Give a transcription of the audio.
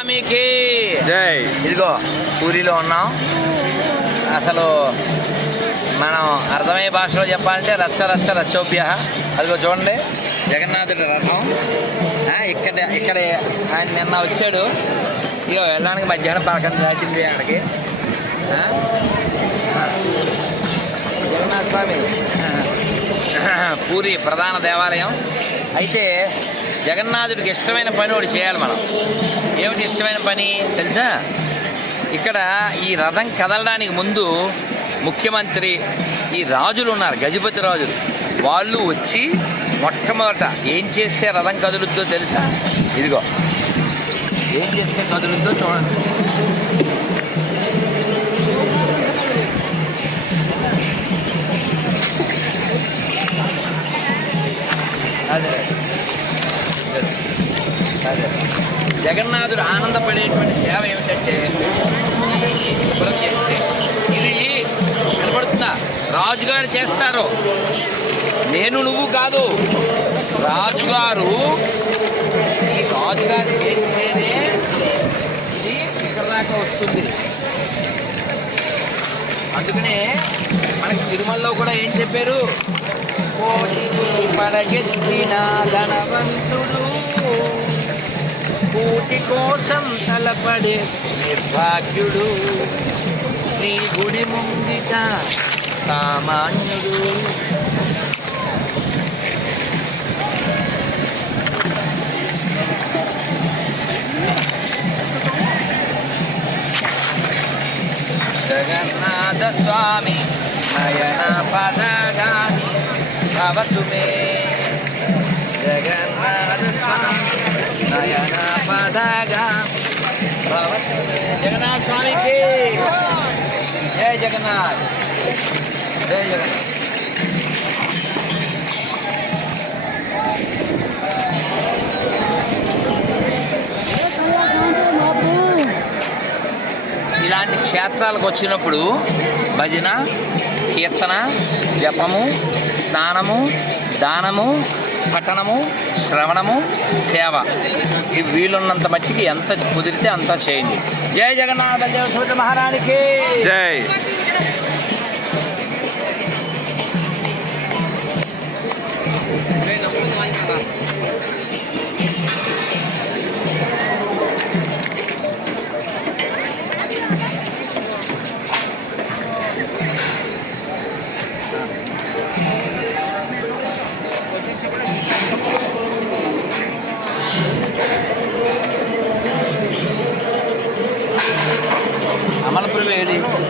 స్వామికి. జై. ఇదిగో పూరిలో ఉన్నాం. అసలు మనం అర్థమయ్యే భాషలో చెప్పాలంటే రచ్చ రచ్చ రచ్చోభ్య అదిగో చూడండి జగన్నాథుడి రథం. ఇక్కడ ఇక్కడ ఆయన నిన్న వచ్చాడు. ఇక వెళ్ళడానికి మధ్యాహ్నం పలకం దాటింది అక్కడికి. ఆ? ఆ. జగన్నాథ స్వామి. పూరి ప్రధాన దేవాలయం. అయితే జగన్నాథుడికి ఇష్టమైన పని ఒకటి చేయాలి మనం. ఇష్టమైన పని తెలుసా? ఇక్కడ ఈ రథం కదలడానికి ముందు ముఖ్యమంత్రి ఈ రాజులు ఉన్నారు గజపతి రాజులు. వాళ్ళు వచ్చి మొట్టమొదట ఏం చేస్తే రథం కదులుద్దో తెలుసా? ఇదిగో. ఏం చేస్తే కదులుద్దో చూడండి. జగన్నాథుడు ఆనందపడేటువంటి సేవ ఏమిటంటే శుభ్రం చేస్తే. ఇది కనబడుతుందా? రాజుగారు చేస్తారు. నేను నువ్వు కాదు. రాజుగారు ఈ రాజుగారు చేస్తేనే ఇది ఇక్కడ దాకా వస్తుంది. అందుకనే మనకి తిరుమలలో కూడా ఏం చెప్పారు? కోటిని పడగెత్తిన ధనవంతుడు కూటి కోసం తలపడే నిర్భాగ్యుడు. నీ గుడి ముంగిట సామాన్యుడు. జగన్నాథ స్వామి నయన పదగాని భవతు మే జగన్నాథ స్వామి. సదాగా జగన్నాథ్ స్వామికి జై జగన్నాథ్. జై జగన్నాథ్. ఇలాంటి క్షేత్రాలకు వచ్చినప్పుడు భజన కీర్తన జపము స్నానము దానము పఠనము శ్రవణము సేవ. ఇవి వీలున్నంత మట్టికి ఎంత కుదిరితే అంత చేయండి. జై జగన్నాథ జయ సూర్య మహారాణికి జై. Vermelho.